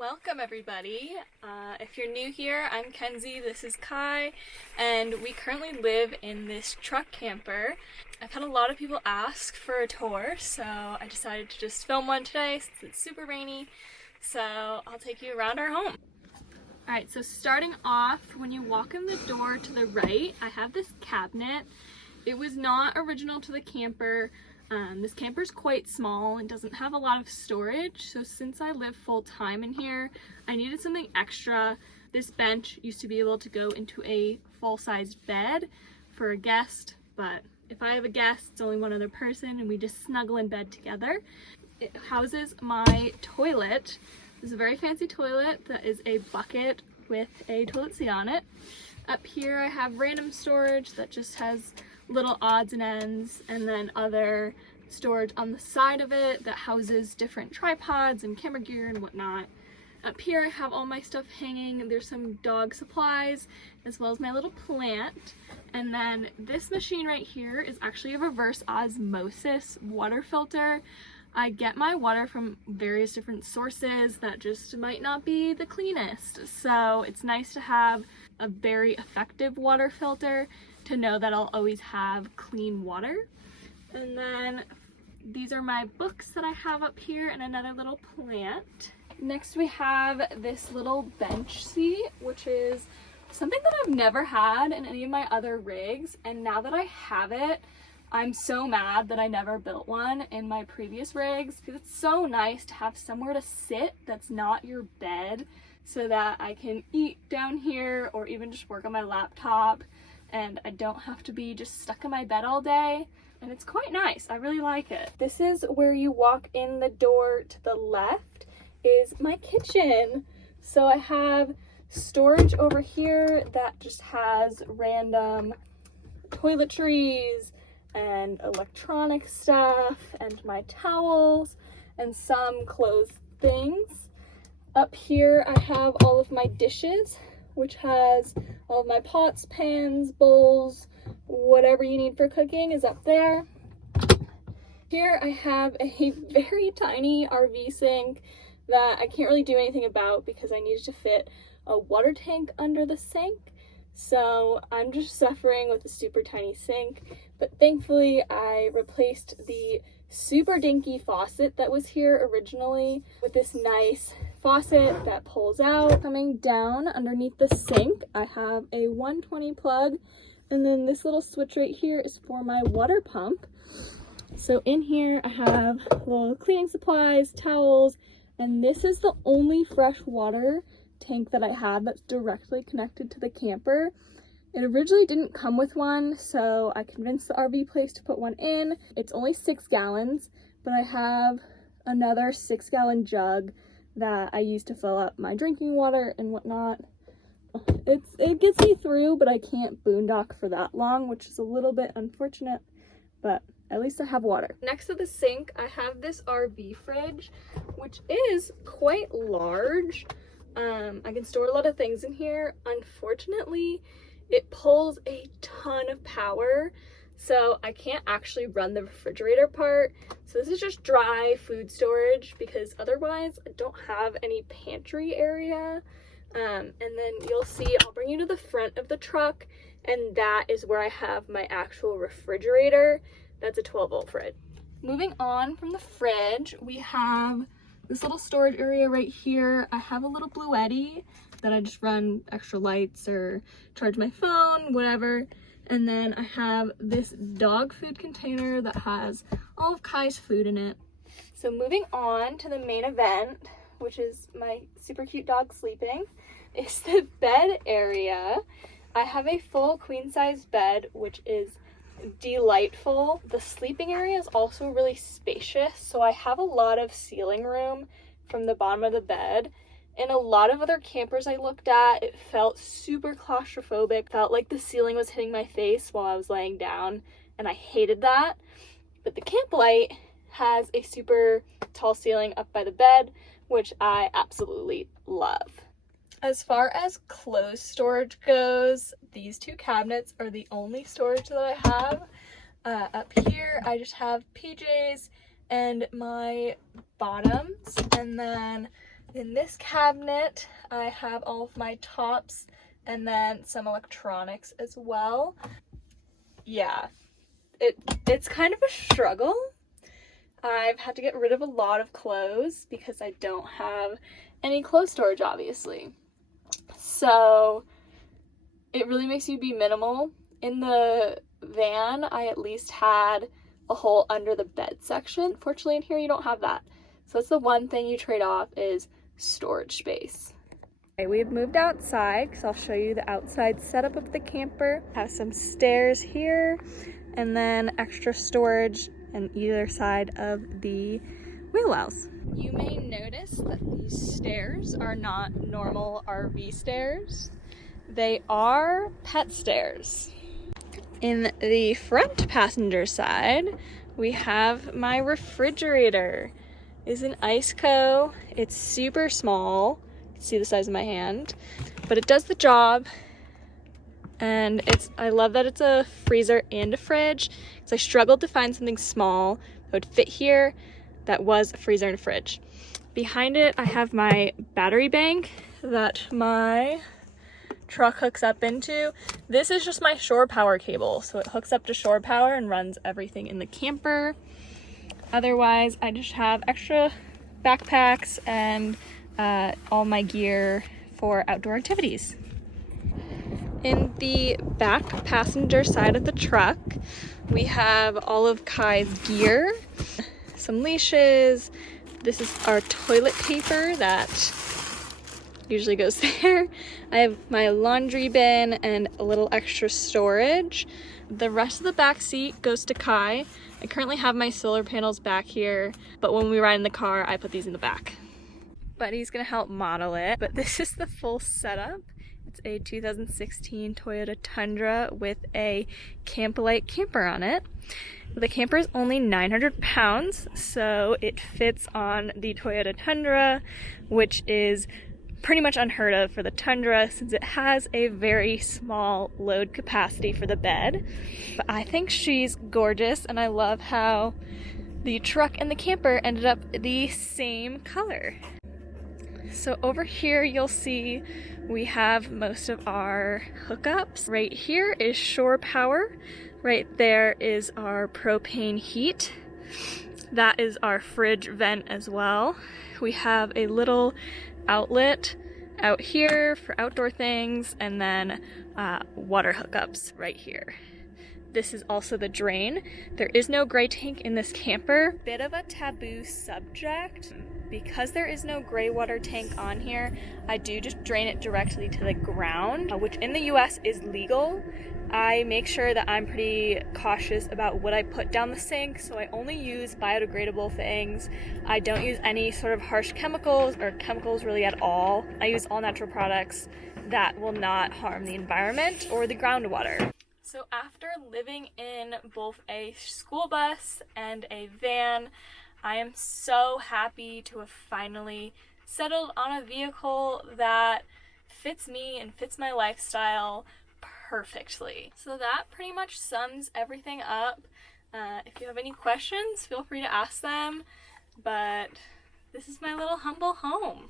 Welcome everybody. If you're new here, I'm Kenzie, this is Kai, and we currently live in this truck camper. I've had a lot of people ask for a tour, so I decided to just film one today since it's super rainy. So I'll take you around our home. Alright, so starting off, when you walk in the door to the right, I have this cabinet. It was not original to the camper. This camper's quite small and doesn't have a lot of storage, so since I live full-time in here, I needed something extra. This bench used to be able to go into a full-sized bed for a guest, but if I have a guest, it's only one other person and we just snuggle in bed together. It houses my toilet. This is a very fancy toilet that is a bucket with a toilet seat on it. Up here I have random storage that just has little odds and ends, and then other storage on the side of it that houses different tripods and camera gear and whatnot. Up here I have all my stuff hanging. There's some dog supplies as well as my little plant. And then this machine right here is actually a reverse osmosis water filter. I get my water from various different sources that just might not be the cleanest. So it's nice to have a very effective water filter to know that I'll always have clean water. And then these are my books that I have up here and another little plant. Next we have this little bench seat, which is something that I've never had in any of my other rigs, and now that I have it, I'm so mad that I never built one in my previous rigs, because it's so nice to have somewhere to sit that's not your bed, so that I can eat down here or even just work on my laptop, and I don't have to be just stuck in my bed all day. And it's quite nice. I really like it. This is where you walk in the door. To the left is my kitchen. So I have storage over here that just has random toiletries and electronic stuff and my towels and some clothes things. Up here I have all of my dishes, which has all of my pots, pans, bowls, whatever you need for cooking is up there. Here I have a very tiny RV sink that I can't really do anything about because I needed to fit a water tank under the sink. So I'm just suffering with a super tiny sink, but thankfully I replaced the super dinky faucet that was here originally with this nice faucet that pulls out. Coming down underneath the sink, I have a 120 plug, and then this little switch right here is for my water pump. So in here I have little cleaning supplies, towels, and this is the only fresh water tank that I have that's directly connected to the camper. It originally didn't come with one, so I convinced the RV place to put one in. It's only 6 gallons, but I have another 6-gallon jug that I use to fill up my drinking water and whatnot. It gets me through, but I can't boondock for that long, which is a little bit unfortunate, but at least I have water. Next to the sink, I have this RV fridge, which is quite large. I can store a lot of things in here. Unfortunately, it pulls a ton of power, so I can't actually run the refrigerator part. So this is just dry food storage because otherwise I don't have any pantry area. And then you'll see, I'll bring you to the front of the truck, and that is where I have my actual refrigerator. That's a 12-volt fridge. Moving on from the fridge, we have this little storage area right here. I have a little Bluetti that I just run extra lights or charge my phone, whatever. And then I have this dog food container that has all of Kai's food in it. So moving on to the main event, which is my super cute dog sleeping, is the bed area. I have a full queen-size bed, which is delightful. The sleeping area is also really spacious, so I have a lot of ceiling room from the bottom of the bed. In a lot of other campers I looked at, it felt super claustrophobic. Felt like the ceiling was hitting my face while I was laying down, and I hated that. But the Camplite has a super tall ceiling up by the bed, which I absolutely love. As far as clothes storage goes, these two cabinets are the only storage that I have. Up here, I just have PJs and my bottoms, and then In this cabinet, I have all of my tops and then some electronics as well. Yeah, it's kind of a struggle. I've had to get rid of a lot of clothes because I don't have any clothes storage, obviously. So it really makes you be minimal. In the van, I at least had a hole under the bed section. Fortunately, in here, you don't have that. So that's the one thing you trade off is storage space. Okay, we've moved outside because I'll show you the outside setup of the camper. Have some stairs here and then extra storage on either side of the wheel wells. You may notice that these stairs are not normal RV stairs. They are pet stairs. In the front passenger side, we have my refrigerator. It's an Iceco. It's super small. You can see the size of my hand, but it does the job. And I love that it's a freezer and a fridge, because I struggled to find something small that would fit here that was a freezer and a fridge. Behind it, I have my battery bank that my truck hooks up into. This is just my shore power cable, so it hooks up to shore power and runs everything in the camper. Otherwise, I just have extra backpacks and all my gear for outdoor activities. In the back passenger side of the truck, we have all of Kai's gear, some leashes. This is our toilet paper that usually goes there. I have my laundry bin and a little extra storage. The rest of the back seat goes to Kai. I currently have my solar panels back here, but when we ride in the car, I put these in the back. Buddy's gonna help model it, but this is the full setup. It's a 2016 Toyota Tundra with a Camplite camper on it. The camper is only 900 pounds, so it fits on the Toyota Tundra, which is pretty much unheard of for the Tundra since it has a very small load capacity for the bed. But I think she's gorgeous, and I love how the truck and the camper ended up the same color. So over here you'll see we have most of our hookups. Right here is shore power. Right there is our propane heat. That is our fridge vent as well. We have a little outlet out here for outdoor things, and then water hookups right here. This is also the drain. There is no gray tank in this camper. Bit of a taboo subject. Because there is no gray water tank on here, I do just drain it directly to the ground, which in the US is legal. I make sure that I'm pretty cautious about what I put down the sink, so I only use biodegradable things. I don't use any sort of harsh chemicals or chemicals really at all. I use all natural products that will not harm the environment or the groundwater. So after living in both a school bus and a van, I am so happy to have finally settled on a vehicle that fits me and fits my lifestyle perfectly. So that pretty much sums everything up. If you have any questions, feel free to ask them, but this is my little humble home.